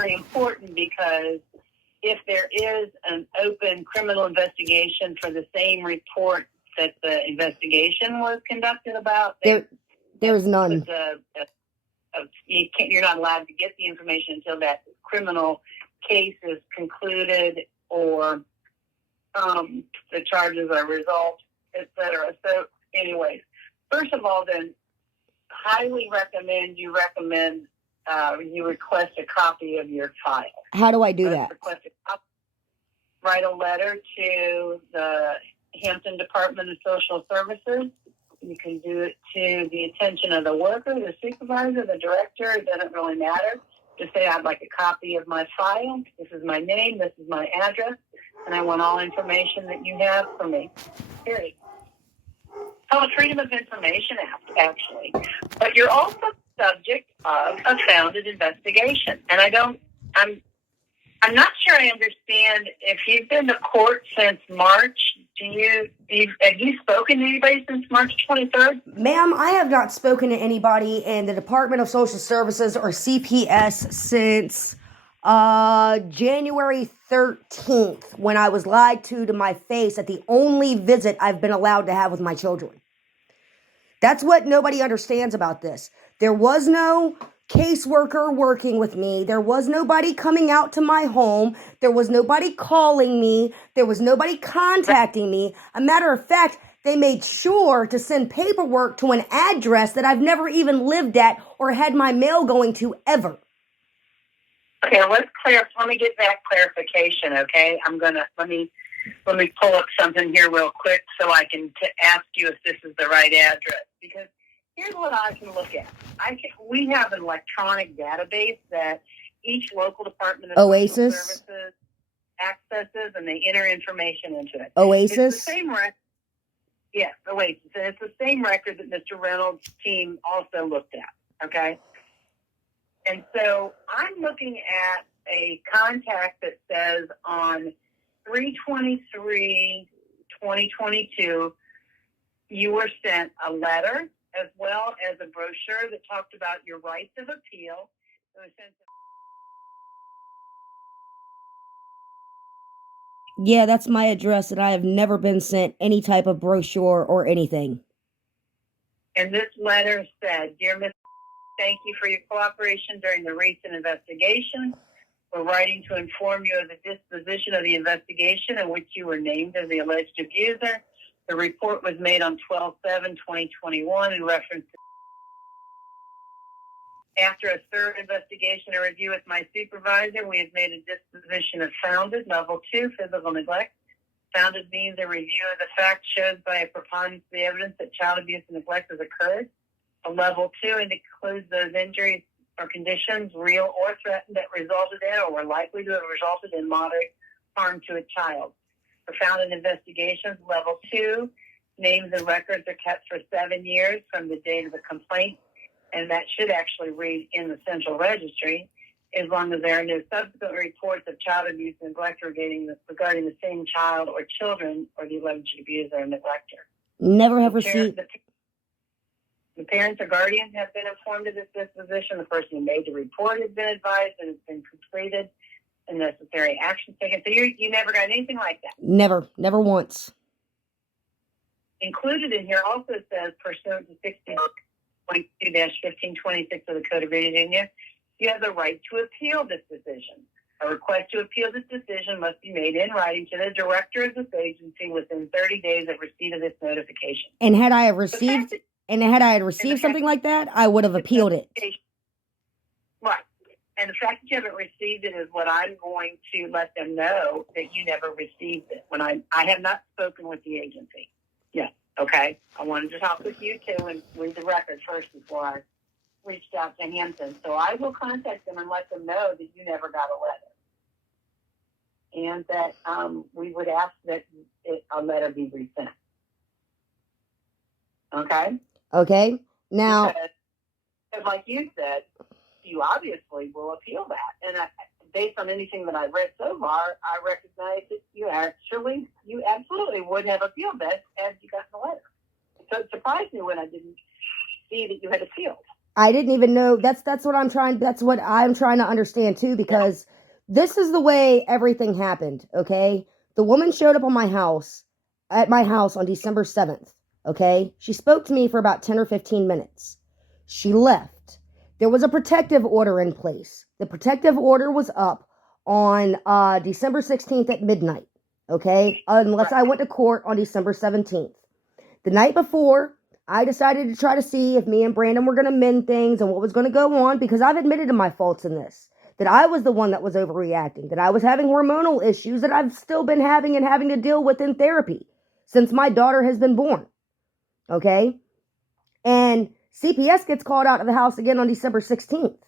very important because if there is an open criminal investigation for the same report that the investigation was conducted about, there's none. You're not allowed to get the information until that criminal case is concluded or the charges are resolved, etc. So, anyways, first of all, then, highly recommend you request a copy of your file. How do I do that? Request a copy. Write a letter to the Hampton Department of Social Services. You can do it to the attention of the worker, the supervisor, the director. It doesn't really matter. Just say, I'd like a copy of my file. This is my name. This is my address. And I want all information that you have for me. Period. Oh, Freedom of Information Act, actually. But you're also subject of a founded investigation. And I'm not sure I understand if you've been to court since March. Have you spoken to anybody since March 23rd? Ma'am, I have not spoken to anybody in the Department of Social Services or CPS since January 13th, when I was lied to my face at the only visit I've been allowed to have with my children. That's what nobody understands about this. There was no caseworker working with me. There was nobody coming out to my home. There was nobody calling me. There was nobody contacting me. A matter of fact, they made sure to send paperwork to an address that I've never even lived at or had my mail going to ever. Okay, let me get that clarification, okay? Let me pull up something here real quick so I can ask you if this is the right address. Because here's what I can look at. We have an electronic database that each local department of Social Services accesses, and they enter information into it. Oasis? It's the same record. Yes, Oasis. And it's the same record that Mr. Reynolds' team also looked at, okay? And so I'm looking at a contact that says on 3/23/2022, you were sent a letter as well as a brochure that talked about your rights of appeal. It was sent to... Yeah, that's my address, and I have never been sent any type of brochure or anything. And this letter said, Dear Ms. Thank you for your cooperation during the recent investigation. We're writing to inform you of the disposition of the investigation in which you were named as the alleged abuser. The report was made on 12/7/2021 in reference to... After a third investigation and review with my supervisor, we have made a disposition of founded, level 2, physical neglect. Founded means a review of the facts shows by a preponderance of the evidence that child abuse and neglect has occurred. A level 2 includes those injuries or conditions, real or threatened, that resulted in or were likely to have resulted in moderate harm to a child. For founded investigations, level 2, names and records are kept for 7 years from the date of the complaint, and that should actually read in the central registry, as long as there are no subsequent reports of child abuse and neglect regarding the same child or children or the alleged abuser or neglector. Never have received... The parents or guardians have been informed of this disposition. The person who made the report has been advised and has been completed and necessary action taken. So you never got anything like that? Never once. Included in here also says, pursuant to 16.2-1526 of the Code of Virginia, you have the right to appeal this decision. A request to appeal this decision must be made in writing to the director of this agency within 30 days of receipt of this notification. And had I received something like that, I would have appealed it. Right. And the fact that you haven't received it is what I'm going to let them know, that you never received it. When I have not spoken with the agency. Yeah. Okay. I wanted to talk with you too and read the record first before I reached out to Hampton. So I will contact them and let them know that you never got a letter. And that we would ask that a letter be resent. Okay? Okay. Now, because like you said, you obviously will appeal that. And based on anything that I've read so far, I recognize that you absolutely would have appealed that had you gotten the letter. So it surprised me when I didn't see that you had appealed. I didn't even know. That's what I'm trying. That's what I'm trying to understand too, because this is the way everything happened. Okay, the woman showed up at my house on December 7th. Okay, she spoke to me for about 10 or 15 minutes. She left. There was a protective order in place. The protective order was up on December 16th at midnight. Okay, unless I went to court on December 17th. The night before, I decided to try to see if me and Brandon were going to mend things and what was going to go on, because I've admitted to my faults in this. That I was the one that was overreacting, that I was having hormonal issues that I've still been having and having to deal with in therapy since my daughter has been born. Okay? And CPS gets called out of the house again on December 16th.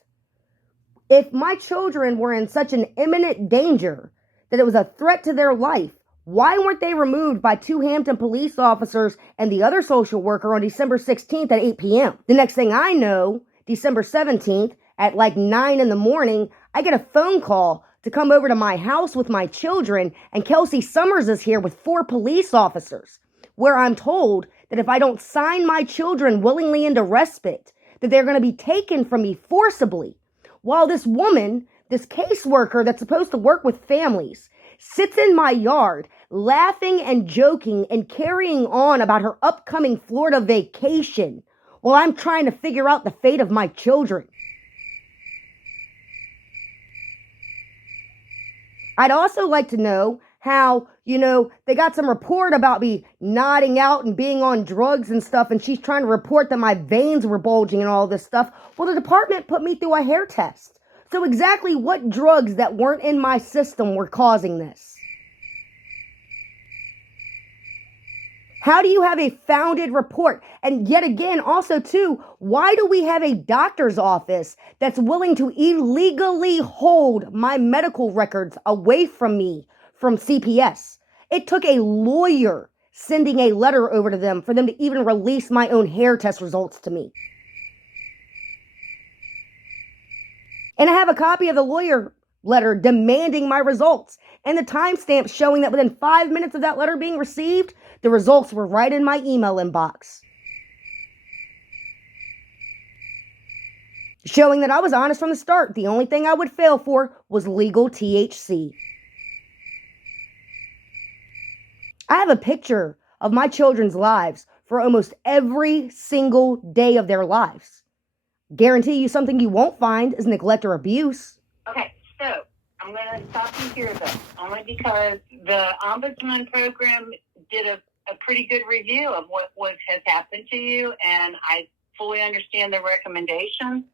If my children were in such an imminent danger that it was a threat to their life, why weren't they removed by 2 Hampton police officers and the other social worker on December 16th at 8 p.m.? The next thing I know, December 17th at like 9 in the morning, I get a phone call to come over to my house with my children, and Kelsey Summers is here with 4 police officers, where I'm told that if I don't sign my children willingly into respite, that they're going to be taken from me forcibly. While this woman, this caseworker that's supposed to work with families, sits in my yard laughing and joking and carrying on about her upcoming Florida vacation while I'm trying to figure out the fate of my children. I'd also like to know how, they got some report about me nodding out and being on drugs and stuff, and she's trying to report that my veins were bulging and all this stuff. Well, the department put me through a hair test. So exactly what drugs that weren't in my system were causing this? How do you have a founded report? And yet again, also too, why do we have a doctor's office that's willing to illegally hold my medical records away from me from CPS? It took a lawyer sending a letter over to them for them to even release my own hair test results to me. And I have a copy of the lawyer letter demanding my results and the timestamp showing that within 5 minutes of that letter being received, the results were right in my email inbox. Showing that I was honest from the start. The only thing I would fail for was legal THC. I have a picture of my children's lives for almost every single day of their lives. Guarantee you something you won't find is neglect or abuse. Okay, so I'm going to stop you here, though, only because the Ombudsman program did a pretty good review of what has happened to you, and I fully understand the recommendations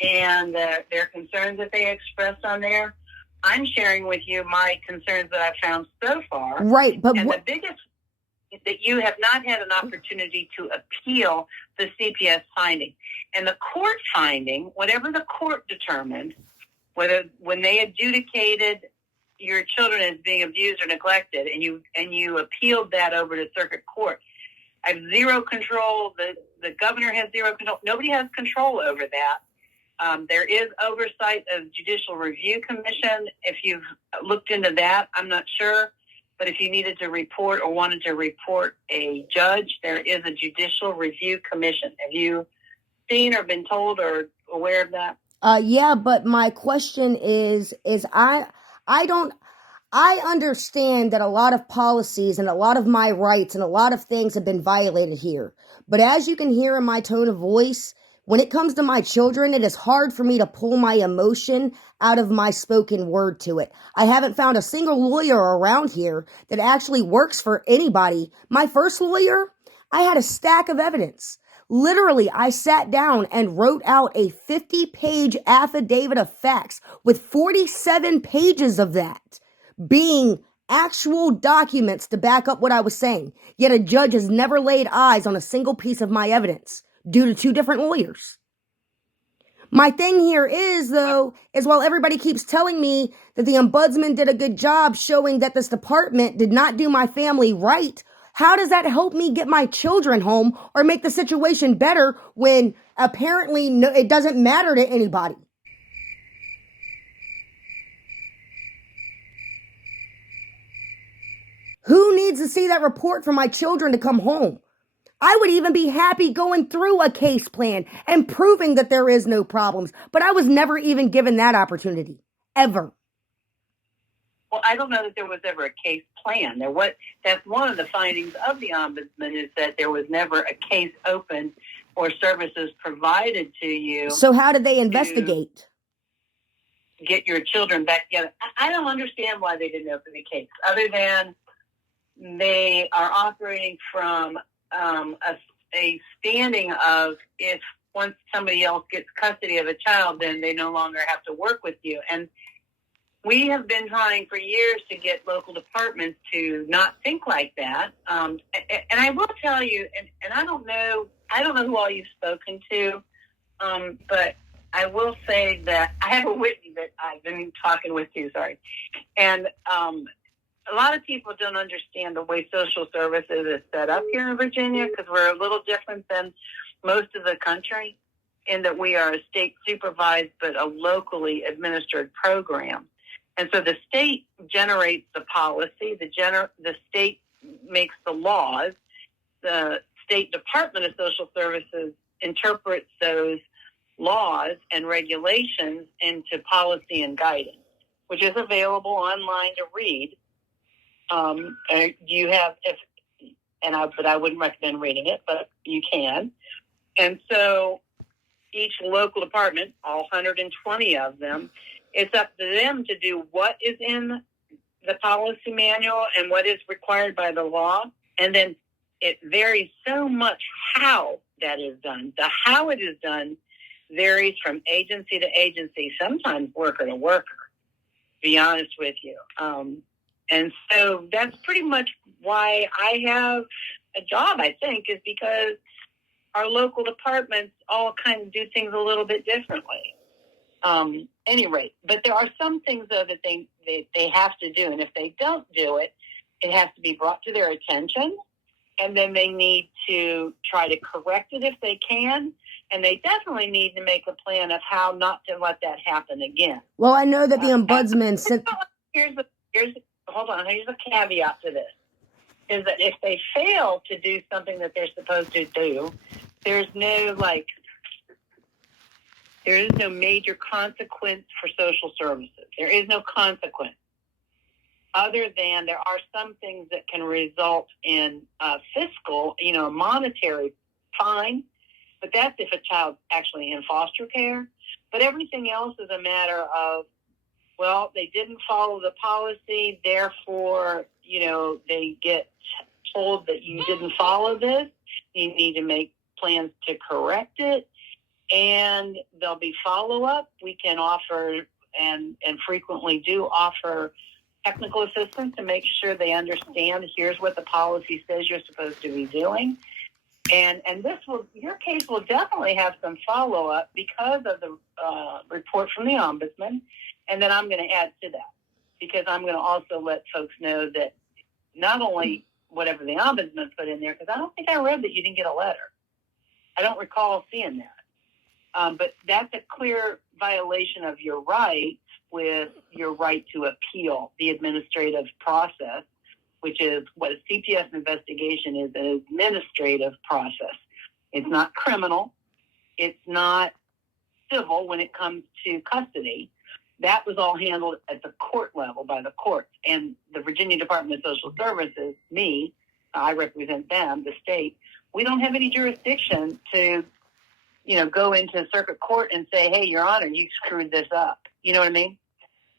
and their concerns that they expressed on there. I'm sharing with you my concerns that I've found so far. Right, but the biggest is that you have not had an opportunity to appeal the CPS finding. And the court finding, whatever the court determined, whether when they adjudicated your children as being abused or neglected, and you appealed that over to circuit court, I have zero control. The governor has zero control. Nobody has control over that. There is oversight of Judicial Review Commission. If you've looked into that, I'm not sure. But if you needed to report or wanted to report a judge, there is a Judicial Review Commission. Have you seen or been told or aware of that? Yeah, but my question is I understand that a lot of policies and a lot of my rights and a lot of things have been violated here. But as you can hear in my tone of voice, when it comes to my children, it is hard for me to pull my emotion out of my spoken word to it. I haven't found a single lawyer around here that actually works for anybody. My first lawyer, I had a stack of evidence. Literally, I sat down and wrote out a 50-page affidavit of facts with 47 pages of that being actual documents to back up what I was saying. Yet a judge has never laid eyes on a single piece of my evidence due to 2 different lawyers. My thing here is, though, is while everybody keeps telling me that the ombudsman did a good job showing that this department did not do my family right, how does that help me get my children home or make the situation better when apparently it doesn't matter to anybody? Who needs to see that report for my children to come home? I would even be happy going through a case plan and proving that there is no problems. But I was never even given that opportunity, ever. Well, I don't know that there was ever a case plan. That's one of the findings of the ombudsman, is that there was never a case open or services provided to you. So how did they investigate? Get your children back together. I don't understand why they didn't open the case, other than they are operating from a standing of, if once somebody else gets custody of a child, then they no longer have to work with you. And we have been trying for years to get local departments to not think like that. And I will tell you, and I don't know who all you've spoken to, but I will say that I have a Whitney that I've been talking with too, sorry. And a lot of people don't understand the way social services is set up here in Virginia, because we're a little different than most of the country in that we are a state supervised but a locally administered program. And so the state generates the policy, the state makes the laws, the State Department of Social Services interprets those laws and regulations into policy and guidance, which is available online to read. But I wouldn't recommend reading it, but you can. And so each local department, all 120 of them, it's up to them to do what is in the policy manual and what is required by the law. And then it varies so much how that is done. The how it is done varies from agency to agency, sometimes worker to worker, to be honest with you. And so that's pretty much why I have a job, I think, is because our local departments all kind of do things a little bit differently. Any rate, but there are some things, though, that they have to do. And if they don't do it, it has to be brought to their attention. And then they need to try to correct it if they can. And they definitely need to make a plan of how not to let that happen again. Well, I know that the ombudsman said... Here's a caveat to this, is that if they fail to do something that they're supposed to do, there is no major consequence for social services. There is no consequence, other than there are some things that can result in fiscal, a monetary fine, but that's if a child's actually in foster care. But everything else is a matter of, well, they didn't follow the policy, therefore, they get told that you didn't follow this. You need to make plans to correct it, and there'll be follow-up. We can offer and frequently do offer technical assistance to make sure they understand, here's what the policy says you're supposed to be doing. And your case will definitely have some follow-up because of the report from the ombudsman. And then I'm going to add to that, because I'm going to also let folks know that not only whatever the ombudsman put in there, because I don't think I read that you didn't get a letter. I don't recall seeing that. But that's a clear violation of your rights with your right to appeal the administrative process, which is what a CPS investigation is, an administrative process. It's not criminal. It's not civil when it comes to custody. That was all handled at the court level by the courts. And the Virginia Department of Social Services, I represent them, the state, we don't have any jurisdiction to, go into circuit court and say, hey, Your Honor, you screwed this up. You know what I mean?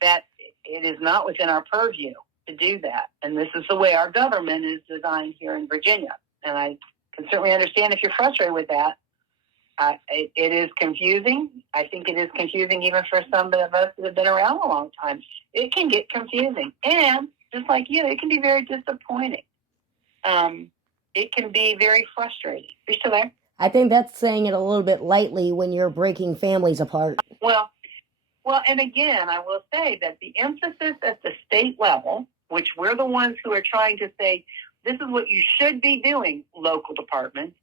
That it is not within our purview to do that. And this is the way our government is designed here in Virginia. And I can certainly understand if you're frustrated with that. It is confusing. I think it is confusing even for some of us that have been around a long time. It can get confusing. And just like you, it can be very disappointing. It can be very frustrating. Are you still there? I think that's saying it a little bit lightly when you're breaking families apart. Well, and again, I will say that the emphasis at the state level, which we're the ones who are trying to say, this is what you should be doing, local departments,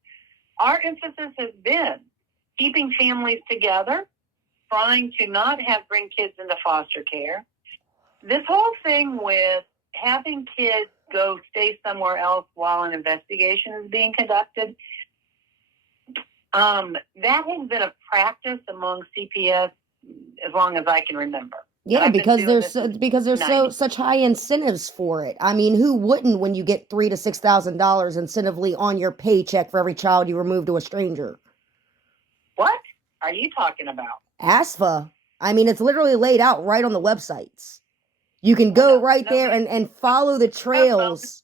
our emphasis has been keeping families together, trying to not bring kids into foster care. This whole thing with having kids go stay somewhere else while an investigation is being conducted, that has been a practice among CPS as long as I can remember. Yeah, because there's such high incentives for it. I mean, who wouldn't when you get $3,000 to $6,000 incentively on your paycheck for every child you remove to a stranger? What are you talking about? ASFA. I mean, it's literally laid out right on the websites. You can go right there and follow the trails.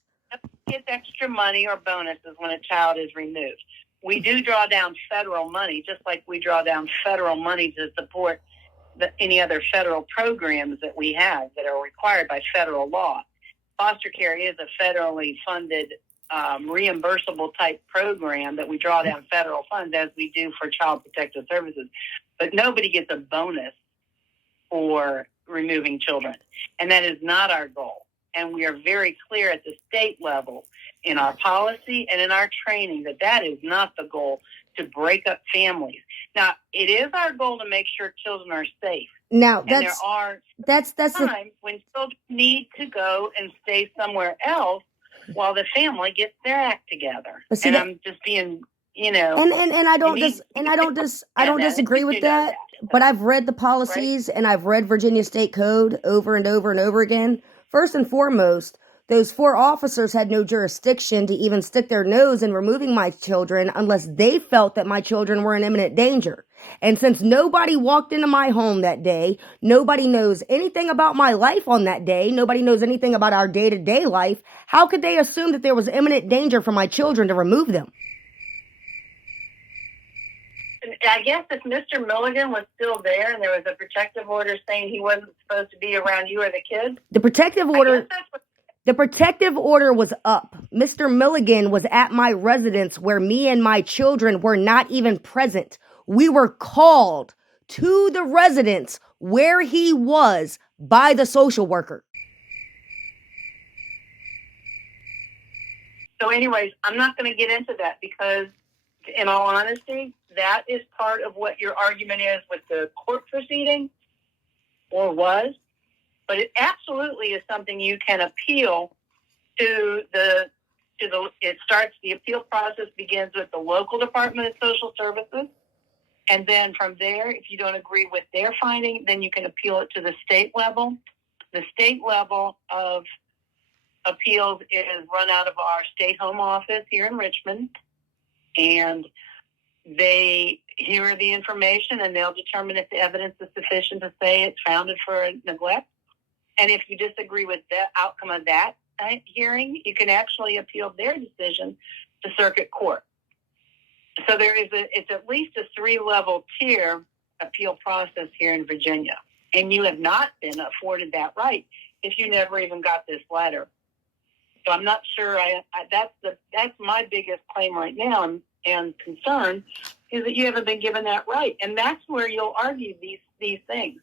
Gets extra money or bonuses when a child is removed. We do draw down federal money, just like we draw down federal money to support any other federal programs that we have that are required by federal law. Foster care is a federally funded, reimbursable type program that we draw down federal funds as we do for Child Protective Services. But nobody gets a bonus for removing children. And that is not our goal. And we are very clear at the state level in our policy and in our training that is not the goal, to break up families. Now, it is our goal to make sure children are safe. Now, and there are times when children need to go and stay somewhere else while the family gets their act together. And I'm just being, and I don't disagree with that. But I've read the policies and I've read Virginia State Code over and over and over again. First and foremost, those 4 officers had no jurisdiction to even stick their nose in removing my children unless they felt that my children were in imminent danger. And since nobody walked into my home that day, nobody knows anything about my life on that day, nobody knows anything about our day-to-day life, how could they assume that there was imminent danger for my children to remove them? I guess if Mr. Milligan was still there and there was a protective order saying he wasn't supposed to be around you or the kids, the protective order was up. Mr. Milligan was at my residence where me and my children were not even present. We were called to the residence where he was by the social worker. So anyways, I'm not going to get into that because, in all honesty, that is part of what your argument is with the court proceeding, or was. But it absolutely is something you can appeal to the appeal process begins with the local Department of Social Services. And then from there, if you don't agree with their finding, then you can appeal it to the state level. The state level of appeals is run out of our state home office here in Richmond. And they hear the information and they'll determine if the evidence is sufficient to say it's founded for neglect. And if you disagree with the outcome of that hearing, you can actually appeal their decision to circuit court. So it's at least a 3-level tier appeal process here in Virginia. And you have not been afforded that right if you never even got this letter. So I'm not sure. That's my biggest claim right now and concern is that you haven't been given that right. And that's where you'll argue these things.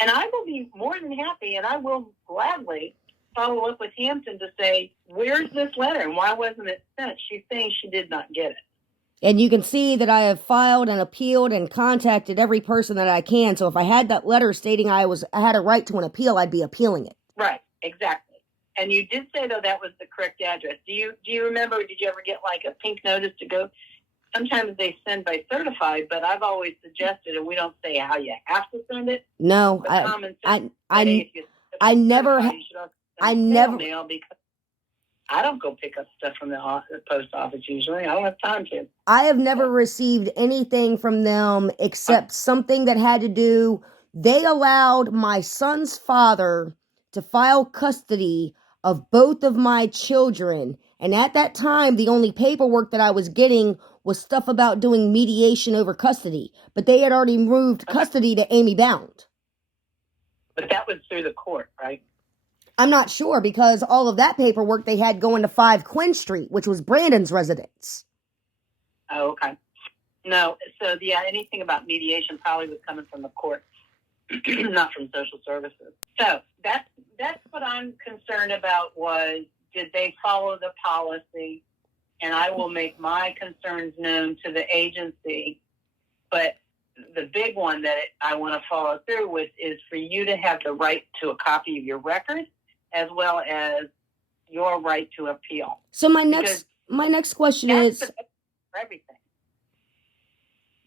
And I will be more than happy, and I will gladly follow up with Hampton to say, where's this letter and why wasn't it sent? She's saying she did not get it. And you can see that I have filed and appealed and contacted every person that I can. So if I had that letter stating I had a right to an appeal, I'd be appealing it. Right, exactly. And you did say, though, that was the correct address. Do you remember, did you ever get like a pink notice to go? Sometimes they send by certified, but I've always suggested, and we don't say how you have to send it. No, I never. Mail because I don't go pick up stuff from the post office usually. I don't have time to. I have never received anything from them except something that had to do. They allowed my son's father to file custody of both of my children. And at that time, the only paperwork that I was getting was stuff about doing mediation over custody. But they had already moved custody to Amy Bound. But that was through the court, right? I'm not sure because all of that paperwork they had going to 5 Quinn Street, which was Brandon's residence. Oh, okay. No, so yeah, anything about mediation probably was coming from the court, not from social services. So that's what I'm concerned about was, did they follow the policy? And I will make my concerns known to the agency. But the big one that I want to follow through with is for you to have the right to a copy of your record as well as your right to appeal. So my next question is for everything.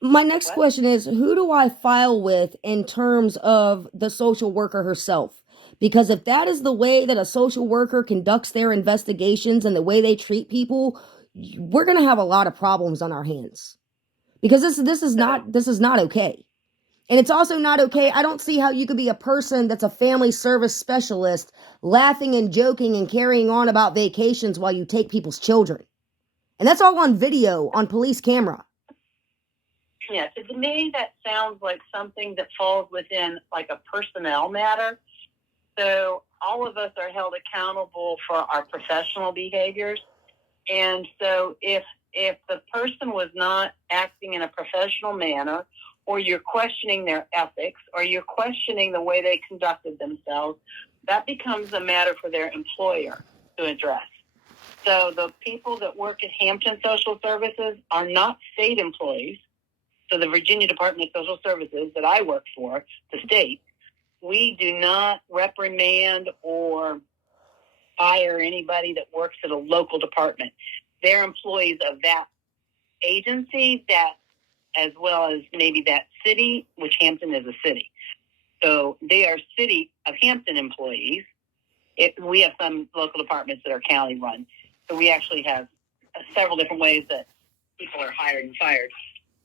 My next question is, who do I file with in terms of the social worker herself? Because if that is the way that a social worker conducts their investigations and the way they treat people, we're going to have a lot of problems on our hands. Because this is not okay. And it's also not okay. I don't see how you could be a person that's a family service specialist laughing and joking and carrying on about vacations while you take people's children. And that's all on video, on police camera. Yeah, to me, that sounds like something that falls within like a personnel matter. So all of us are held accountable for our professional behaviors. And so if the person was not acting in a professional manner, or you're questioning their ethics, or you're questioning the way they conducted themselves, that becomes a matter for their employer to address. So the people that work at Hampton Social Services are not state employees. So the Virginia Department of Social Services that I work for, the state, we do not reprimand or fire anybody that works at a local department. They're employees of that agency, that as well as maybe that city, which Hampton is a city. So they are city of Hampton employees. We have some local departments that are county run. So we actually have several different ways that people are hired and fired.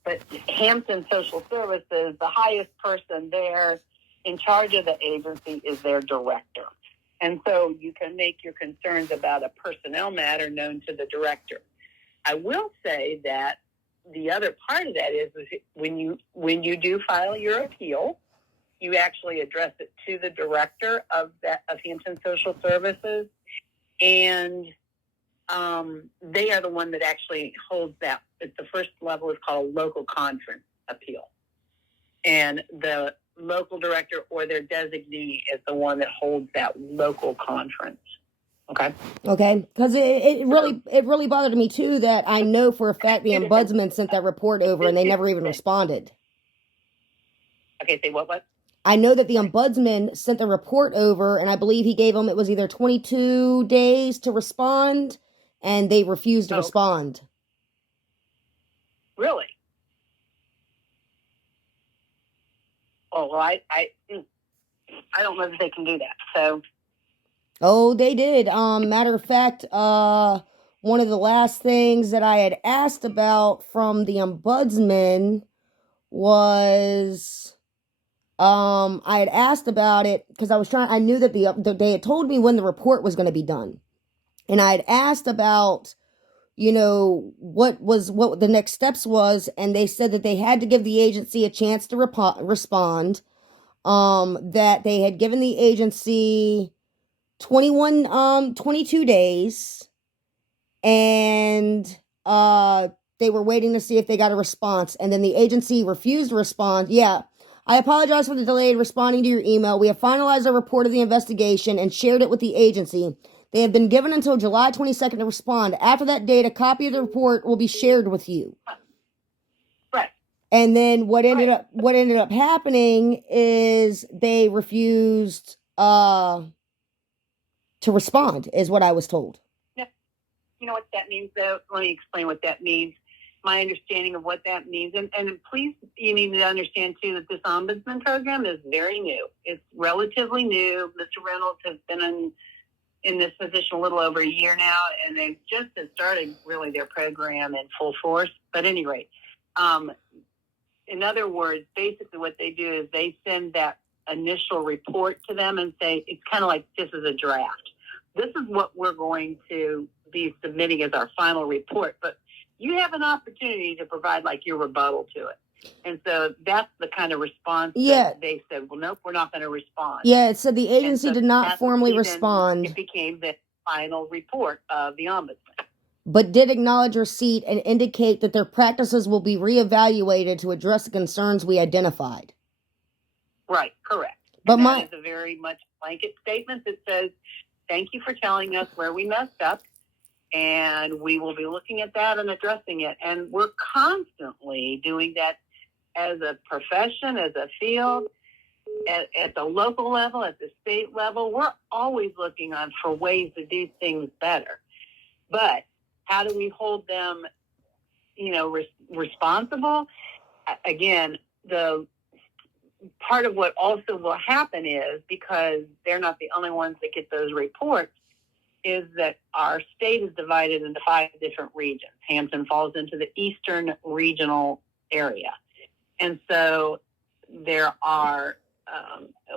But Hampton Social Services, the highest person there in charge of the agency is their director. And so you can make your concerns about a personnel matter known to the director. I will say that the other part of that is when you do file your appeal, you actually address it to the director of Hampton Social Services, and they are the one that actually holds that. It's the first level is called a local conference appeal, and the local director or their designee is the one that holds that local conference. Okay, because it really bothered me too that I know for a fact the ombudsman sent that report over and they never even responded. Okay, say what? I know that the ombudsman sent the report over, and I believe he gave them, it was either 22 days to respond, and they refused to respond. Really? Oh, well, I don't know that they can do that, so. Oh, they did. Matter of fact, one of the last things that I had asked about from the ombudsman was, I had asked about it because I knew that they had told me when the report was going to be done. And I had asked about, what the next steps was. And they said that they had to give the agency a chance to respond. That they had given the agency 22 days. And, they were waiting to see if they got a response. And then the agency refused to respond. Yeah. I apologize for the delay in responding to your email. We have finalized our report of the investigation and shared it with the agency. They have been given until July 22nd to respond. After that date, a copy of the report will be shared with you. Right. And then what ended up happening is they refused to respond, is what I was told. Yeah. You know what that means, though? Let me explain what that means. My understanding of what that means. And please, you need to understand, too, that this ombudsman program is very new. It's relatively new. Mr. Reynolds has been in this position a little over a year now, and they've just started really their program in full force. But at any rate, in other words, basically what they do is they send that initial report to them and say, it's kind of like this is a draft. This is what we're going to be submitting as our final report. But you have an opportunity to provide like your rebuttal to it. And so that's the kind of response that they said, well, nope, we're not going to respond. Yeah, it said the agency did not formally respond. It became the final report of the ombudsman. But did acknowledge receipt and indicate that their practices will be reevaluated to address the concerns we identified. Right, correct. But that is a very much blanket statement that says, thank you for telling us where we messed up. And we will be looking at that and addressing it. And we're constantly doing that as a profession, as a field. at the local level, at the state level, we're always looking on for ways to do things better. But how do we hold them, responsible? Again, the part of what also will happen is, because they're not the only ones that get those reports, is that our state is divided into 5 different regions. Hampton falls into the Eastern regional area. And so there are,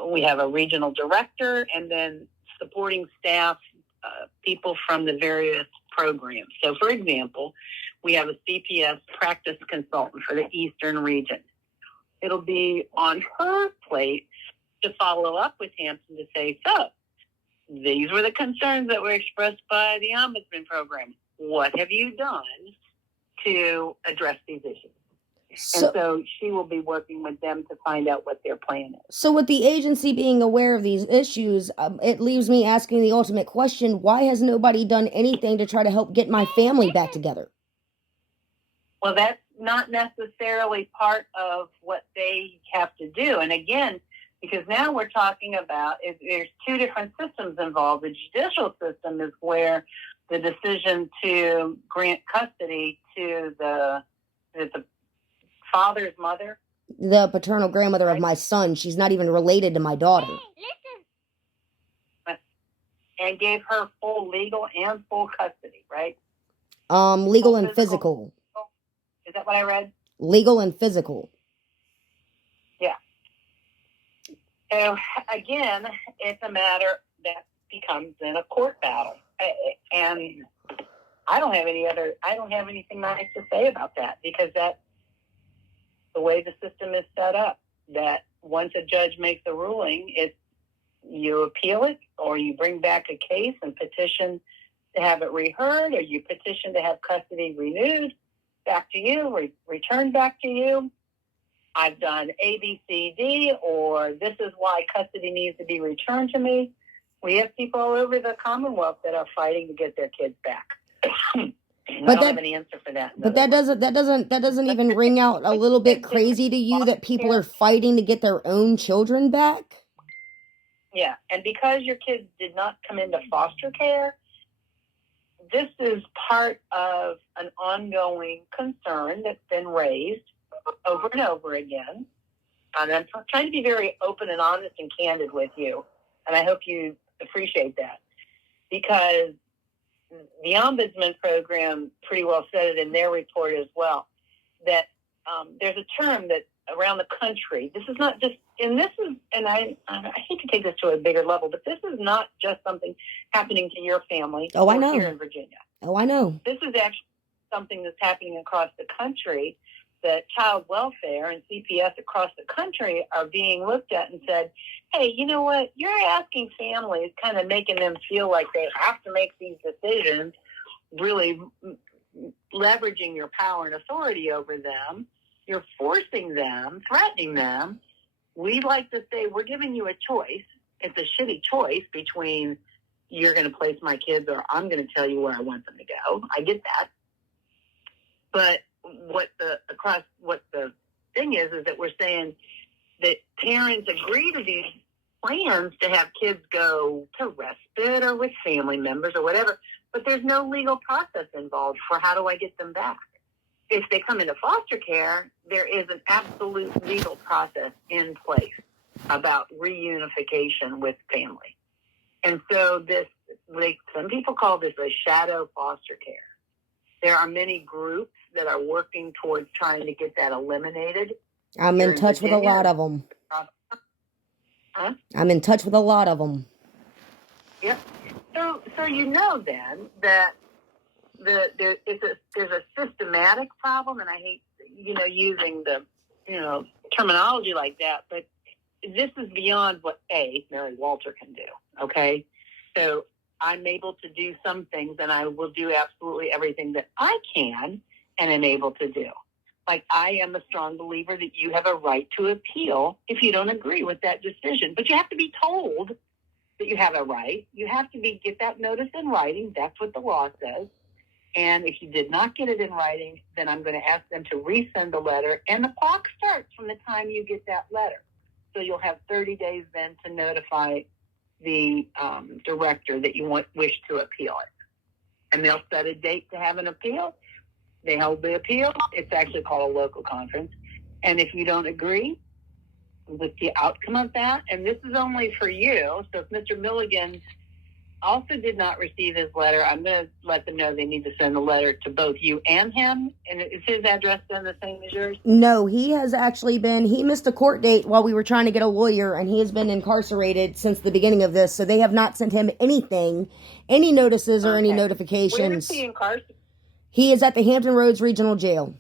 we have a regional director and then supporting staff, people from the various programs. So, for example, we have a CPS practice consultant for the Eastern region. It'll be on her plate to follow up with Hampton to say, so, these were the concerns that were expressed by the Ombudsman program. What have you done to address these issues? And so she will be working with them to find out what their plan is. So with the agency being aware of these issues, it leaves me asking the ultimate question, why has nobody done anything to try to help get my family back together? Well, that's not necessarily part of what they have to do. And again, because now we're talking about, there's 2 different systems involved. The judicial system is where the decision to grant custody to the father's mother, the paternal grandmother of my son, she's not even related to my daughter, and gave her full legal and full custody, right? Legal and physical. Is that what I read? Legal and physical. Yeah. So again, it's a matter that becomes in a court battle, and I don't have anything nice to say about that, because that's the way the system is set up. That once a judge makes a ruling, you appeal it, or you bring back a case and petition to have it reheard, or you petition to have custody renewed back to you, returned back to you. I've done A, B, C, D, or this is why custody needs to be returned to me. We have people all over the Commonwealth that are fighting to get their kids back. I don't have any answer for that. But that doesn't even ring out a little bit crazy to you that people are fighting to get their own children back? Yeah, and because your kids did not come into foster care, this is part of an ongoing concern that's been raised over and over again. And I'm trying to be very open and honest and candid with you, and I hope you appreciate that, because the Ombudsman program pretty well said it in their report as well, that there's a term that around the country, this is not just, and I hate to take this to a bigger level, but this is not just something happening to your family. Oh, I know. Here in Virginia. Oh, I know. This is actually something that's happening across the country, that child welfare and CPS across the country are being looked at and said, hey, you know what? You're asking families, kind of making them feel like they have to make these decisions, really leveraging your power and authority over them. You're forcing them, threatening them. We like to say, we're giving you a choice. It's a shitty choice between you're going to place my kids or I'm going to tell you where I want them to go. I get that. But what the thing is that we're saying that parents agree to these plans to have kids go to respite or with family members or whatever, but there's no legal process involved for how do I get them back. If they come into foster care, there is an absolute legal process in place about reunification with family. And so some people call this a shadow foster care. There are many groups that are working towards trying to get that eliminated. I'm in touch with a lot of them. Huh? I'm in touch with a lot of them. Yep. So you know then that there's a systematic problem, and I hate using the terminology like that, but this is beyond what Mary Walter can do. Okay, so I'm able to do some things, and I will do absolutely everything that I can and am able to do. Like, I am a strong believer that you have a right to appeal if you don't agree with that decision. But you have to be told that you have a right. You have to get that notice in writing. That's what the law says. And if you did not get it in writing, then I'm going to ask them to resend the letter. And the clock starts from the time you get that letter. So you'll have 30 days then to notify the director that you wish to appeal it. And they'll set a date to have an appeal. They hold the appeal. It's actually called a local conference. And if you don't agree with the outcome of that, and this is only for you, so if Mr. Milligan also did not receive his letter, I'm going to let them know they need to send a letter to both you and him. And is his address then the same as yours? No, he has actually he missed a court date while we were trying to get a lawyer, and he has been incarcerated since the beginning of this, so they have not sent him anything, any notices or any notifications. Where is he incarcerated? He is at the Hampton Roads Regional Jail.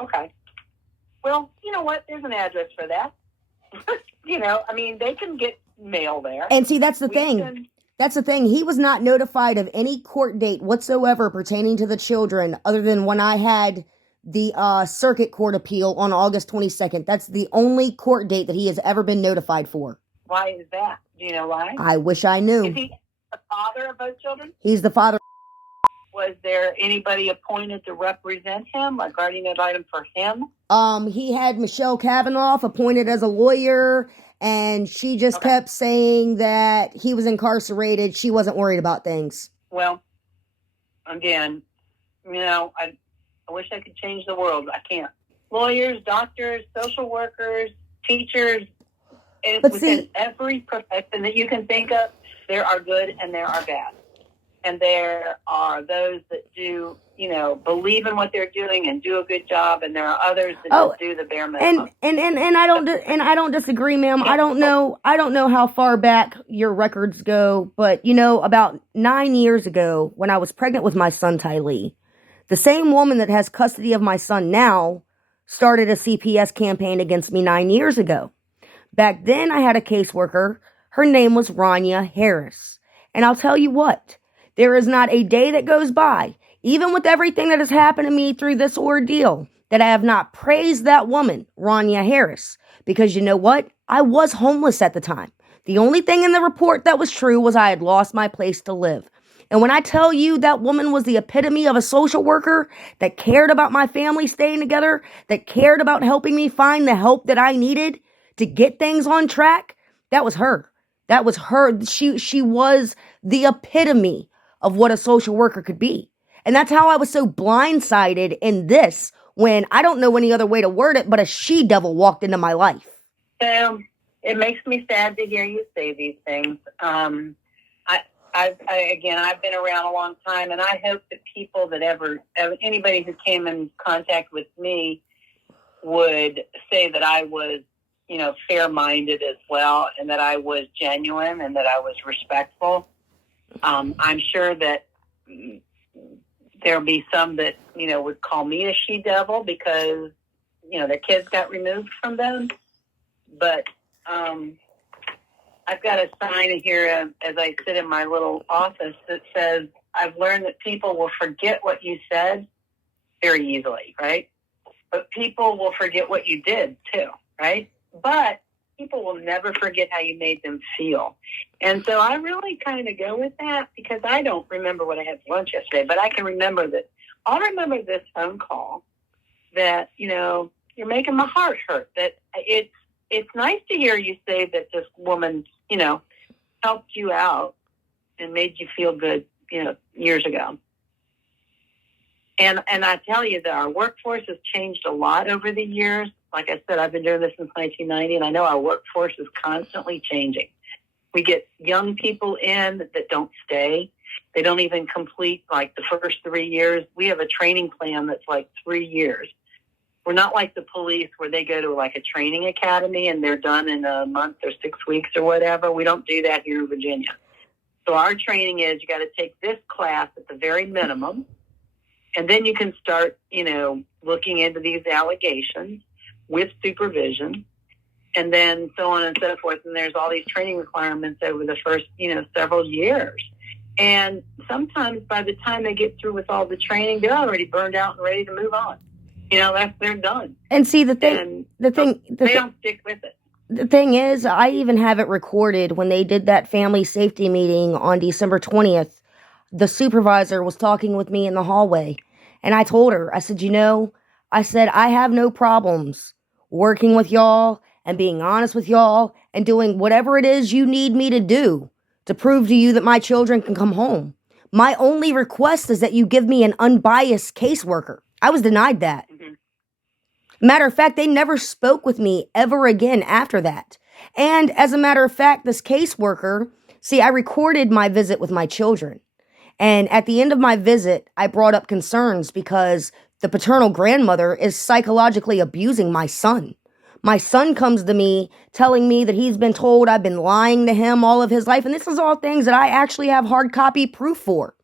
Okay. Well, you know what? There's an address for that. They can get mail there. And see, that's the thing. That's the thing. He was not notified of any court date whatsoever pertaining to the children other than when I had the circuit court appeal on August 22nd. That's the only court date that he has ever been notified for. Why is that? Do you know why? I wish I knew. Is he the father of both children? He's the father. Was there anybody appointed to represent him, a guardian ad litem for him? He had Michelle Kavanaugh appointed as a lawyer, and she just kept saying that he was incarcerated. She wasn't worried about things. Well, again, I wish I could change the world. I can't. Lawyers, doctors, social workers, teachers, within every profession that you can think of, there are good and there are bad. And there are those that do, believe in what they're doing and do a good job, and there are others that just do the bare minimum. And I don't disagree, ma'am. I don't know how far back your records go, but about 9 years ago, when I was pregnant with my son Tylee, the same woman that has custody of my son now started a CPS campaign against me 9 years ago. Back then, I had a caseworker. Her name was Rania Harris, and I'll tell you what. There is not a day that goes by, even with everything that has happened to me through this ordeal, that I have not praised that woman, Rania Harris. Because you know what? I was homeless at the time. The only thing in the report that was true was I had lost my place to live. And when I tell you that woman was the epitome of a social worker that cared about my family staying together, that cared about helping me find the help that I needed to get things on track, that was her. That was her. She was the epitome of what a social worker could be. And that's how I was so blindsided in this when I don't know any other way to word it, but a she-devil walked into my life. It makes me sad to hear you say these things. I've been around a long time, and I hope that people that anybody who came in contact with me would say that I was, fair-minded as well, and that I was genuine and that I was respectful. I'm sure that there'll be some that, would call me a she-devil because, their kids got removed from them. But I've got a sign here as I sit in my little office that says, I've learned that people will forget what you said very easily, right? But people will forget what you did too, right? But people will never forget how you made them feel. And so I really kind of go with that because I don't remember what I had for lunch yesterday, but I can remember that. I'll remember this phone call that, you're making my heart hurt. That it's nice to hear you say that this woman, helped you out and made you feel good, years ago. And I tell you that our workforce has changed a lot over the years. Like I said, I've been doing this since 1990, and I know our workforce is constantly changing. We get young people in that don't stay. They don't even complete like the first 3 years. We have a training plan that's like 3 years. We're not like the police where they go to like a training academy and they're done in a month or 6 weeks or whatever. We don't do that here in Virginia. So our training is you got to take this class at the very minimum, and then you can start, looking into these allegations with supervision, and then so on and so forth. And there's all these training requirements over the first, several years. And sometimes by the time they get through with all the training, they're already burned out and ready to move on. They're done. And see, they don't stick with it. The thing is, I even have it recorded when they did that family safety meeting on December 20th. The supervisor was talking with me in the hallway, and I told her, I said, I have no problems working with y'all and being honest with y'all and doing whatever it is you need me to do to prove to you that my children can come home. My only request is that you give me an unbiased caseworker. I was denied that. Mm-hmm. Matter of fact, they never spoke with me ever again after that. And as a matter of fact, this caseworker, see, I recorded my visit with my children. And at the end of my visit, I brought up concerns because the paternal grandmother is psychologically abusing my son. My son comes to me telling me that he's been told I've been lying to him all of his life. And this is all things that I actually have hard copy proof for.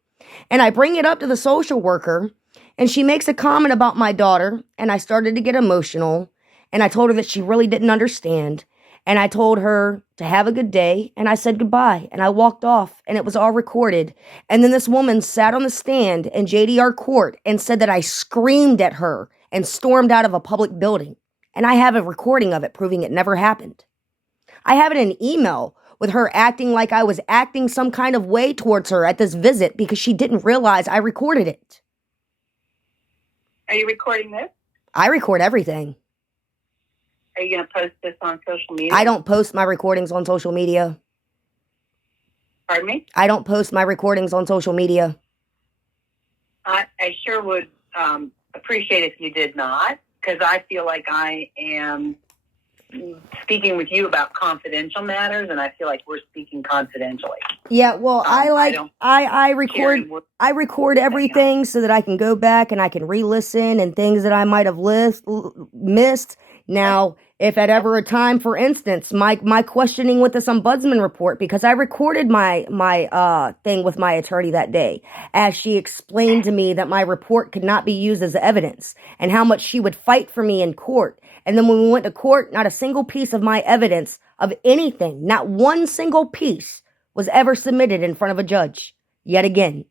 And I bring it up to the social worker, and she makes a comment about my daughter, and I started to get emotional, and I told her that she really didn't understand, and I told her to have a good day, and I said goodbye, and I walked off, and it was all recorded. And then this woman sat on the stand in JDR court and said that I screamed at her and stormed out of a public building, and I have a recording of it proving it never happened. I have it in an email with her acting like I was acting some kind of way towards her at this visit because she didn't realize I recorded it. Are you recording this? I record everything. Are you going to post this on social media? I don't post my recordings on social media. Pardon me? I don't post my recordings on social media. I sure would appreciate if you did not, because I feel like I am speaking with you about confidential matters, and I feel like we're speaking confidentially. Yeah, well, I record everything so that I can go back and I can re-listen and things that I might have missed. Now, if at ever a time, for instance, my questioning with this ombudsman report, because I recorded my thing with my attorney that day, as she explained to me that my report could not be used as evidence and how much she would fight for me in court. And then when we went to court, not a single piece of my evidence of anything, not one single piece was ever submitted in front of a judge. Yet again,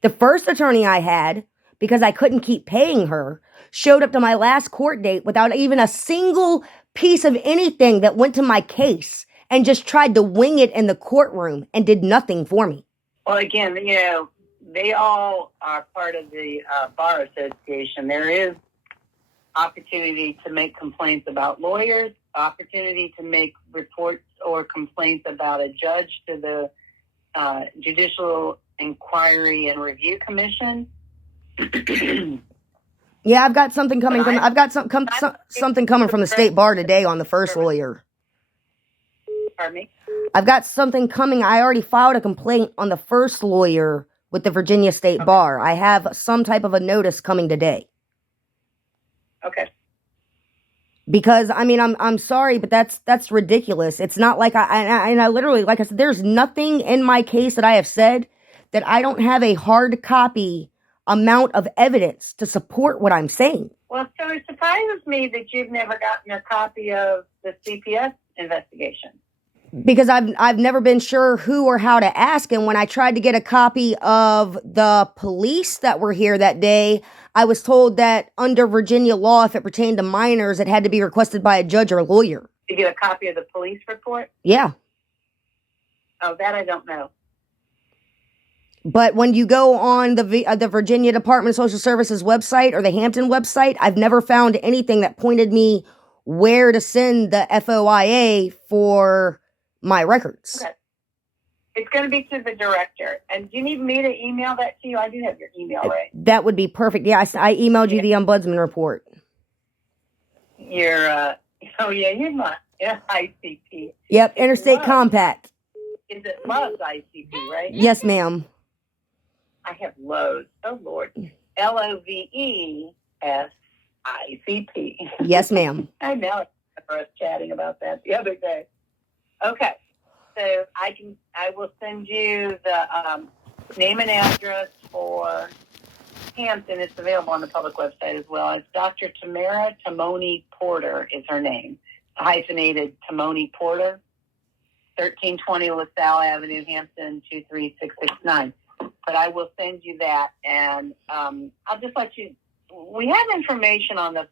the first attorney I had, because I couldn't keep paying her, showed up to my last court date without even a single piece of anything that went to my case and just tried to wing it in the courtroom and did nothing for me. Well, again, they all are part of the Bar Association. There is opportunity to make complaints about lawyers, opportunity to make reports or complaints about a judge to the Judicial Inquiry and Review Commission. Yeah, I've got something coming. I've got something coming from the state bar today on the first lawyer. Pardon me? I've got something coming. I already filed a complaint on the first lawyer with the Virginia State Bar. I have some type of a notice coming today. Okay. Because I mean, I'm sorry, but that's ridiculous. It's not like I literally, like I said, there's nothing in my case that I have said that I don't have a hard copy amount of evidence to support what I'm saying. Well, so it surprises me that you've never gotten a copy of the CPS investigation. Because I've never been sure who or how to ask, and when I tried to get a copy of the police that were here that day, I was told that under Virginia law, if it pertained to minors, it had to be requested by a judge or lawyer. To get a copy of the police report? Yeah. Oh, that I don't know. But when you go on the Virginia Department of Social Services website or the Hampton website, I've never found anything that pointed me where to send the FOIA for my records. Okay. It's going to be to the director. And do you need me to email that to you? I do have your email, right? That would be perfect. Yeah, I emailed you the ombudsman report. You're my ICP. Yep, Interstate Compact. Is it Love's ICP, right? Yes, ma'am. I have Lowe's. Oh, Lord. LOVES ICP. Yes, ma'am. I know. I was chatting about that the other day. Okay. So I will send you the name and address for Hampton. It's available on the public website as well. It's Dr. Tamara Timoni Porter is her name. Hyphenated Timoni Porter. 1320 LaSalle Avenue, Hampton, 23669. But I will send you that, and I'll just let you. We have information on the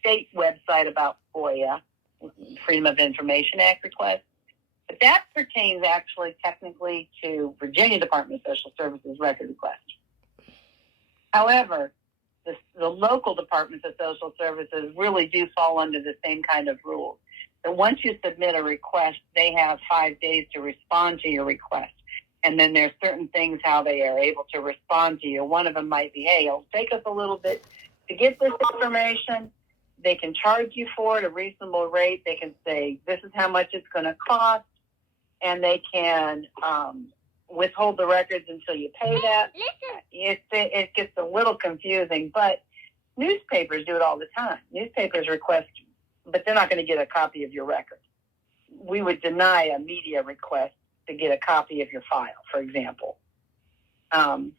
state website about FOIA, Freedom of Information Act request, but that pertains actually technically to Virginia Department of Social Services record request. However, the local departments of social services really do fall under the same kind of rules. That once you submit a request, they have 5 days to respond to your request. And then there's certain things how they are able to respond to you. One of them might be, hey, it'll take us a little bit to get this information. They can charge you for it a reasonable rate. They can say, this is how much it's going to cost. And they can withhold the records until you pay that. It gets a little confusing, but newspapers do it all the time. Newspapers request, but they're not going to get a copy of your record. We would deny a media request to get a copy of your file, for example. But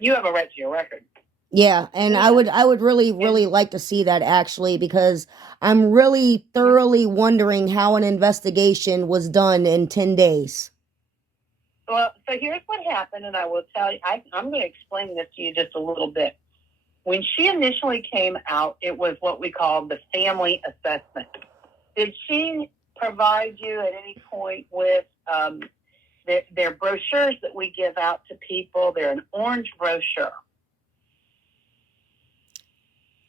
you have a right to your record. Yeah, and I would really like to see that, actually, because I'm really thoroughly wondering how an investigation was done in 10 days. Well, so here's what happened, and I will tell you, I'm going to explain this to you just a little bit. When she initially came out, it was what we call the family assessment. Did she provide you at any point with their brochures that we give out to people? They're an orange brochure.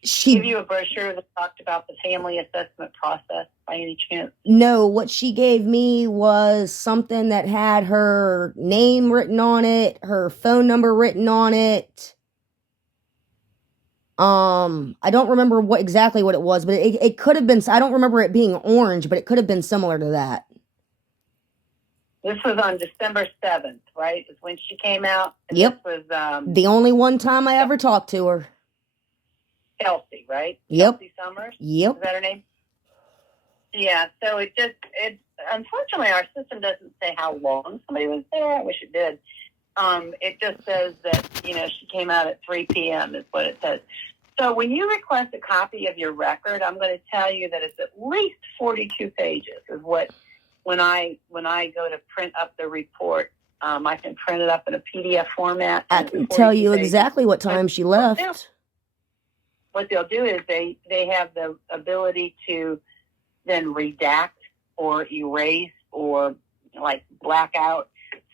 She give you a brochure that talked about the family assessment process by any chance? No, what she gave me was something that had her name written on it, her phone number written on it. I don't remember exactly what it was, but it could have been, I don't remember it being orange, but it could have been similar to that. This was on December 7th, right? Is when she came out. And Yep. This was the only one time I ever talked to her. Kelsey, right? Yep. Kelsey Summers? Yep. Is that her name? Yeah, so it unfortunately, our system doesn't say how long somebody was there. I wish it did. It just says that, she came out at 3 p.m. is what it says. So when you request a copy of your record, I'm going to tell you that it's at least 42 pages is what, when I go to print up the report, I can print it up in a PDF format. I can tell you exactly what time she left. What they'll do is they have the ability to then redact or erase or black out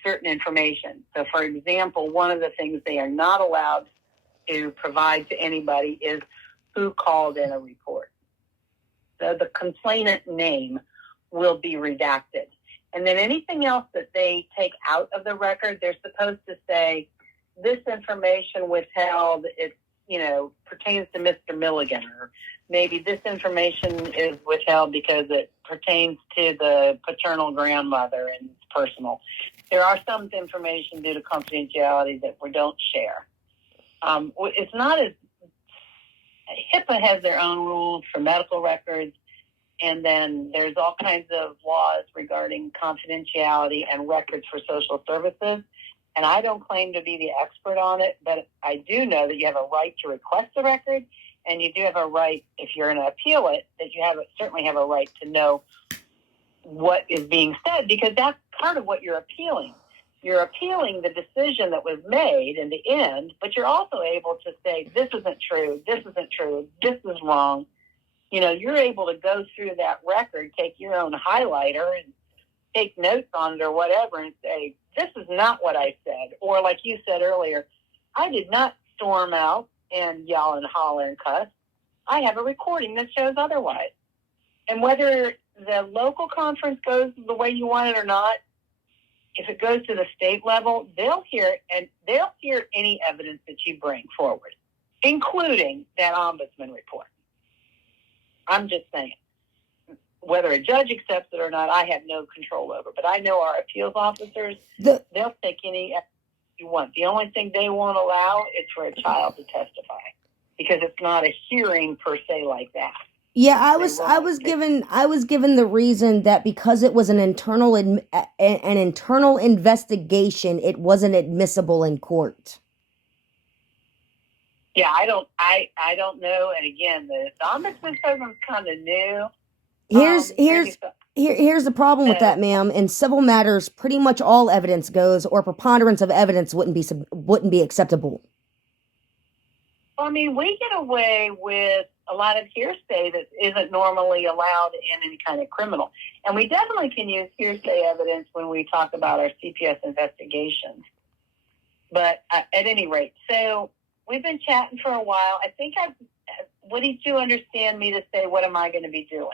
certain information. So, for example, one of the things they are not allowed to provide to anybody is who called in a report. So the complainant name will be redacted. And then anything else that they take out of the record, they're supposed to say, this information withheld, it pertains to Mr. Milligan, or maybe this information is withheld because it pertains to the paternal grandmother and it's personal. There are some information due to confidentiality that we don't share. It's not as HIPAA has their own rules for medical records, and then there's all kinds of laws regarding confidentiality and records for social services. And I don't claim to be the expert on it, but I do know that you have a right to request the record, and you do have a right, if you're going to appeal it, that you certainly have a right to know what is being said, because that's part of what you're appealing. You're appealing the decision that was made in the end, but you're also able to say, this isn't true, this is wrong. You're able to go through that record, take your own highlighter and take notes on it or whatever and say, this is not what I said. Or like you said earlier, I did not storm out and yell and holler and cuss. I have a recording that shows otherwise. And whether the local conference goes the way you want it or not, if it goes to the state level, they'll hear any evidence that you bring forward, including that ombudsman report. I'm just saying. Whether a judge accepts it or not, I have no control over. But I know our appeals officers, they'll take any you want. The only thing they won't allow is for a child to testify, because it's not a hearing per se like that. Yeah, I was given the reason that because it was an internal investigation, it wasn't admissible in court. Yeah, I don't know. And again, the ombudsman program's kind of new. Here's the problem with that, ma'am. In civil matters, pretty much all evidence goes, or preponderance of evidence wouldn't be acceptable. Well, I mean, we get away with a lot of hearsay that isn't normally allowed in any kind of criminal, and we definitely can use hearsay evidence when we talk about our CPS investigations. But at any rate, so We've been chatting for a while. I think what did you understand me to say? What am I going to be doing?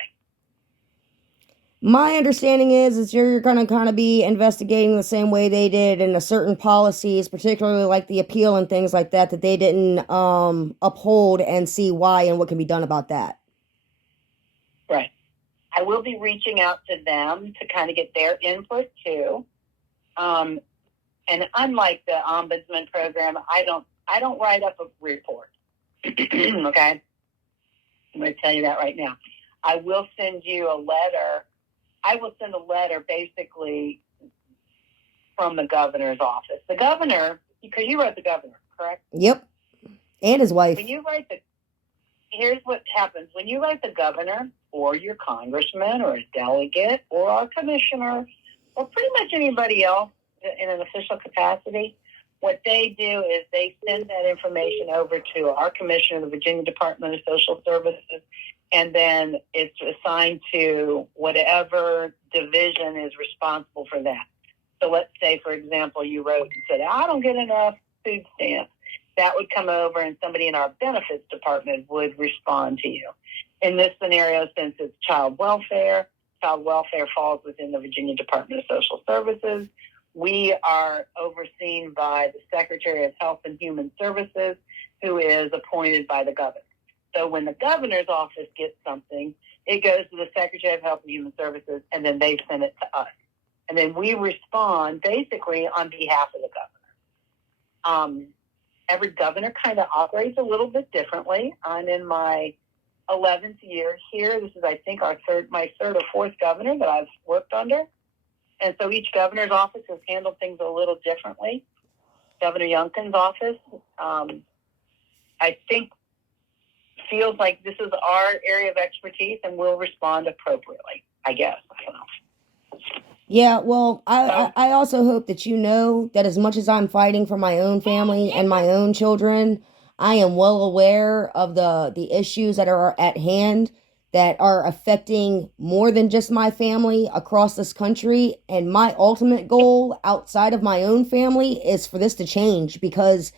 My understanding is you're going to kind of be investigating the same way they did in a certain policies, particularly like the appeal and things like that, that they didn't uphold, and see why and what can be done about that. Right. I will be reaching out to them to kind of get their input too. And unlike the ombudsman program, I don't write up a report. Okay. I'm going to tell you that right now. I will send you a letter. I will send a letter basically from the governor's office. The governor, because you wrote the governor, correct? Yep. And his wife. Here's what happens. When you write the governor or your congressman or a delegate or our commissioner or pretty much anybody else in an official capacity, what they do is they send that information over to our commissioner, the Virginia Department of Social Services, and then it's assigned to whatever division is responsible for that. So let's say, for example, you wrote and said, I don't get enough food stamps. That would come over and somebody in our benefits department would respond to you. In this scenario, since it's child welfare falls within the Virginia Department of Social Services. We are overseen by the Secretary of Health and Human Services, who is appointed by the governor. So when the governor's office gets something, it goes to the Secretary of Health and Human Services, and then they send it to us. And then we respond basically on behalf of the governor. Every governor kind of operates a little bit differently. I'm in my 11th year here. This is, I think, my third or fourth governor that I've worked under. And so each governor's office has handled things a little differently. Governor Youngkin's office, I think, feels like this is our area of expertise and we'll respond appropriately, I guess. I don't know. Yeah, well, I also hope that you know that as much as I'm fighting for my own family and my own children, I am well aware of the issues that are at hand that are affecting more than just my family across this country. And my ultimate goal outside of my own family is for this to change, because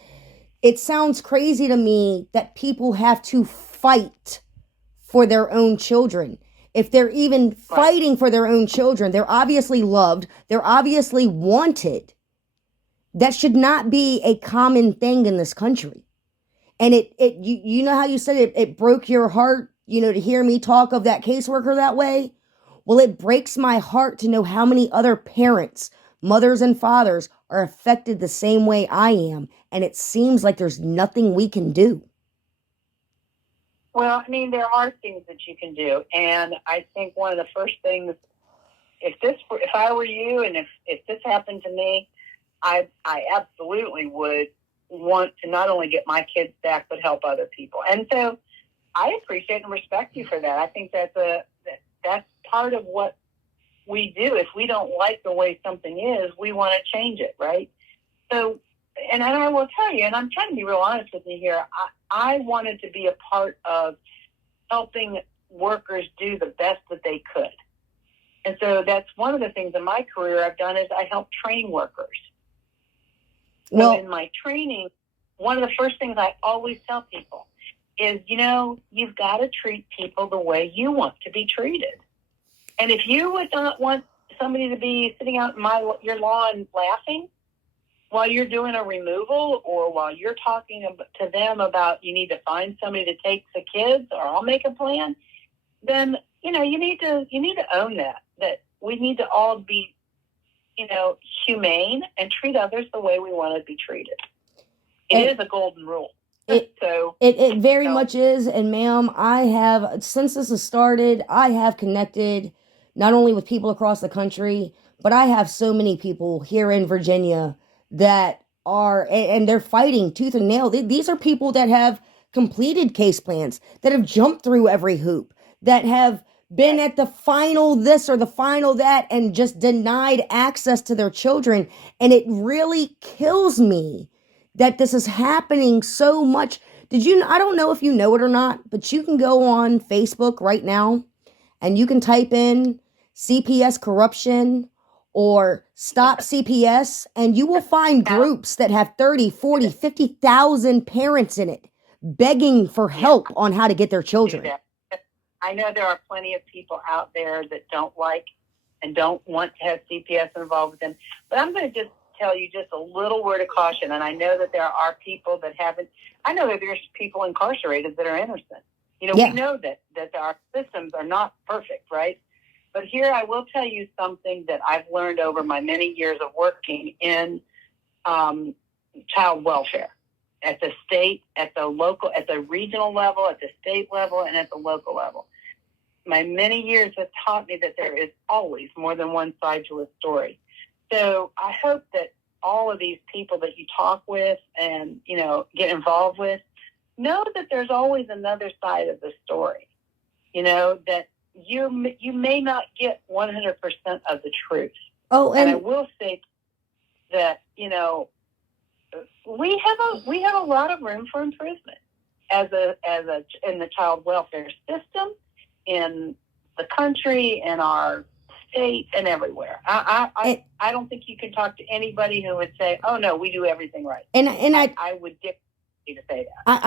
it sounds crazy to me that people have to fight for their own children. If they're even fighting for their own children, they're obviously loved. They're obviously wanted. That should not be a common thing in this country. And you know how you said it broke your heart, to hear me talk of that caseworker that way? Well, it breaks my heart to know how many other parents, mothers and fathers, are affected the same way I am. And it seems like there's nothing we can do. Well, I mean, there are things that you can do. And I think one of the first things, if I were you and if this happened to me, I absolutely would want to not only get my kids back, but help other people. And so I appreciate and respect you for that. I think that's part of what we do. If we don't like the way something is, we want to change it, right? So, and I will tell you, and I'm trying to be real honest with you here, I wanted to be a part of helping workers do the best that they could. And so that's one of the things in my career I've done is I help train workers. So in my training, one of the first things I always tell people is, you've got to treat people the way you want to be treated. And if you would not want somebody to be sitting out in your lawn laughing while you're doing a removal, or while you're talking to them about you need to find somebody to take the kids, or I'll make a plan, then you need to own that we need to all be humane and treat others the way we want to be treated. It is a golden rule. It very much is. And ma'am, since this has started, I have connected not only with people across the country, but I have so many people here in Virginia that are, and they're fighting tooth and nail. These are people that have completed case plans, that have jumped through every hoop, that have been at the final this or the final that, and just denied access to their children. And it really kills me that this is happening so much. I don't know if you know it or not, but you can go on Facebook right now and you can type in CPS corruption or stop CPS, and you will find groups that have 30, 40, 50,000 parents in it begging for help on how to get their children. I know there are plenty of people out there that don't like and don't want to have CPS involved with them. But I'm going to just tell you just a little word of caution. And I know that there are people that haven't, I know that there's people incarcerated that are innocent. We know that our systems are not perfect, right? But here I will tell you something that I've learned over my many years of working in child welfare at the state, at the local, at the regional level, at the state level, and at the local level. My many years have taught me that there is always more than one side to a story. So I hope that all of these people that you talk with and, get involved with, know that there's always another side of the story. That you may not get 100% of the truth. Oh, and I will say that, we have a lot of room for improvement in the child welfare system, in the country, in our state, and everywhere. I don't think you can talk to anybody who would say, "Oh no, we do everything right." And I would dip to say that.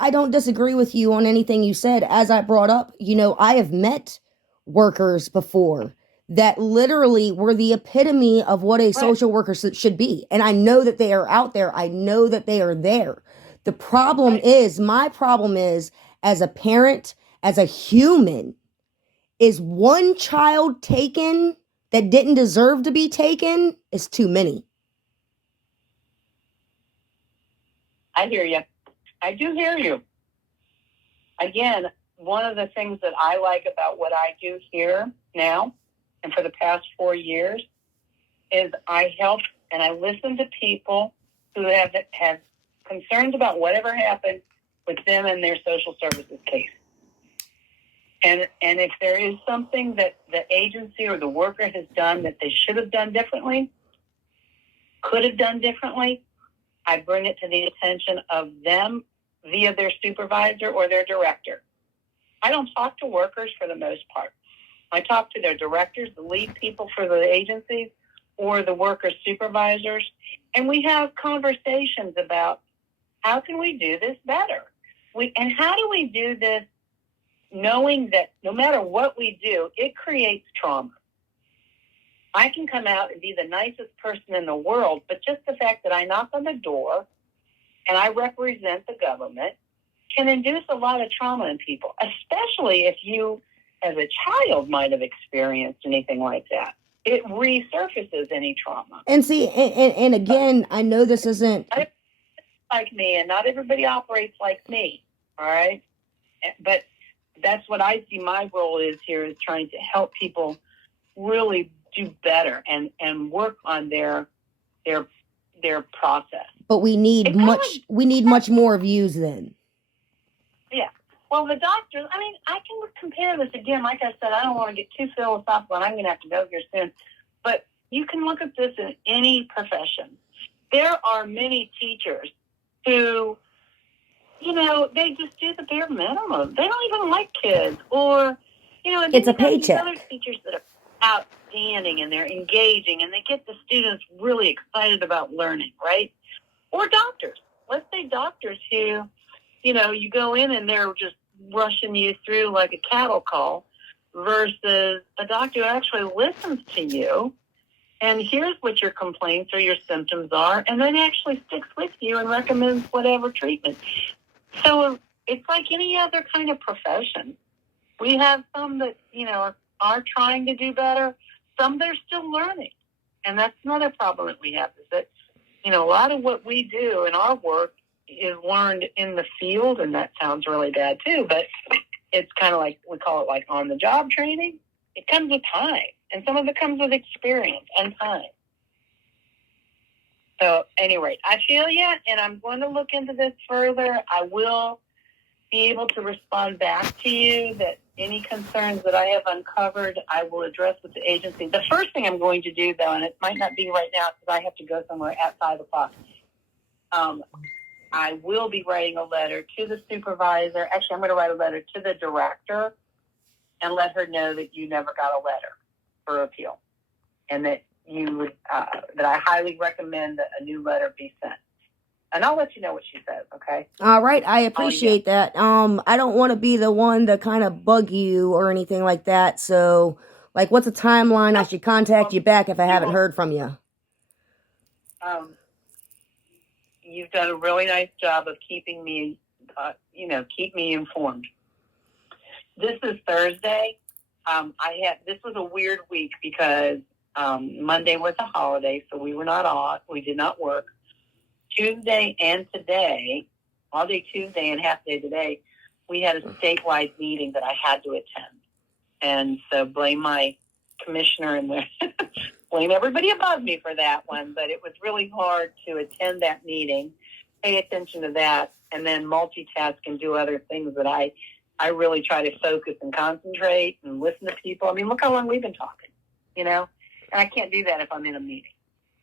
I don't disagree with you on anything you said. As I brought up, I have met workers before that literally were the epitome of what a social worker should be. And I know that they are out there. I know that they are there. The problem is, my problem is, as a parent, as a human, is one child taken that didn't deserve to be taken is too many. I hear you. I do hear you. Again, one of the things that I like about what I do here now and for the past 4 years is I help and I listen to people who have concerns about whatever happened with them and their social services case. And if there is something that the agency or the worker has done that they should have done differently, could have done differently, I bring it to the attention of them via their supervisor or their director. I don't talk to workers for the most part. I talk to their directors, the lead people for the agencies, or the worker supervisors, and we have conversations about how can we do this better? And how do we do this knowing that no matter what we do, it creates trauma. I can come out and be the nicest person in the world, but just the fact that I knock on the door and I represent the government can induce a lot of trauma in people, especially if you, as a child, might have experienced anything like that. It resurfaces any trauma. And see, and again, I know this isn't like me, and not everybody operates like me, all right? But that's what I see my role is here, is trying to help people really do better and work on their process. But we need much more views then. Yeah. Well, the doctors, I can compare this again. Like I said, I don't want to get too philosophical, and I'm going to have to go here soon. But you can look at this in any profession. There are many teachers who, they just do the bare minimum. They don't even like kids, or, it's a paycheck. Other teachers that are outstanding and they're engaging and they get the students really excited about learning, right? Or doctors. Let's say doctors who, you go in and they're just rushing you through like a cattle call, versus a doctor who actually listens to you and hears what your complaints or your symptoms are, and then actually sticks with you and recommends whatever treatment. So it's like any other kind of profession. We have some that, are trying to do better, some that are still learning. And that's another problem that we have, is that, a lot of what we do in our work is learned in the field, and that sounds really bad too, but it's kind of like, we call it like on-the-job training. It comes with time, and some of it comes with experience and time. So, anyway, I feel you, and I'm going to look into this further. I will be able to respond back to you that any concerns that I have uncovered, I will address with the agency. The first thing I'm going to do, though, and it might not be right now because I have to go somewhere at 5 o'clock, I will be writing a letter to the supervisor. Actually, I'm going to write a letter to the director and let her know that you never got a letter for appeal, and that you would that I highly recommend that a new letter be sent. And I'll let you know what she says, okay? All right, I appreciate that. I don't want to be the one to kind of bug you or anything like that. So, like, what's a timeline I should contact you back if I haven't heard from you? You've done a really nice job of keeping me, keep me informed. This is Thursday. This was a weird week because Monday was a holiday, so we were not off. We did not work. Tuesday and today, all day Tuesday and half day today, we had a statewide meeting that I had to attend. And so blame my commissioner and blame everybody above me for that one. But it was really hard to attend that meeting, pay attention to that, and then multitask and do other things that I really try to focus and concentrate and listen to people. I mean, look how long we've been talking, and I can't do that if I'm in a meeting.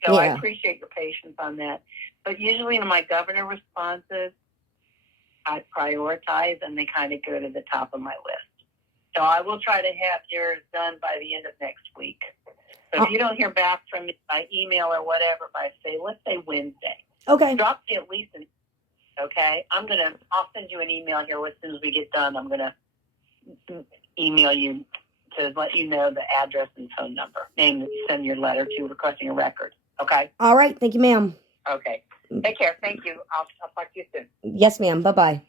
So I appreciate your patience on that. But usually in my governor responses, I prioritize and they kind of go to the top of my list. So I will try to have yours done by the end of next week. So if you don't hear back from me by email or whatever, let's say Wednesday. Okay. Drop me at least an okay? I'll send you an email here as soon as we get done. I'm going to email you to let you know the address and phone number, name that you send your letter to requesting a record, okay? All right. Thank you, ma'am. Okay. Take care. Thank you. I'll talk to you soon. Yes, ma'am. Bye-bye.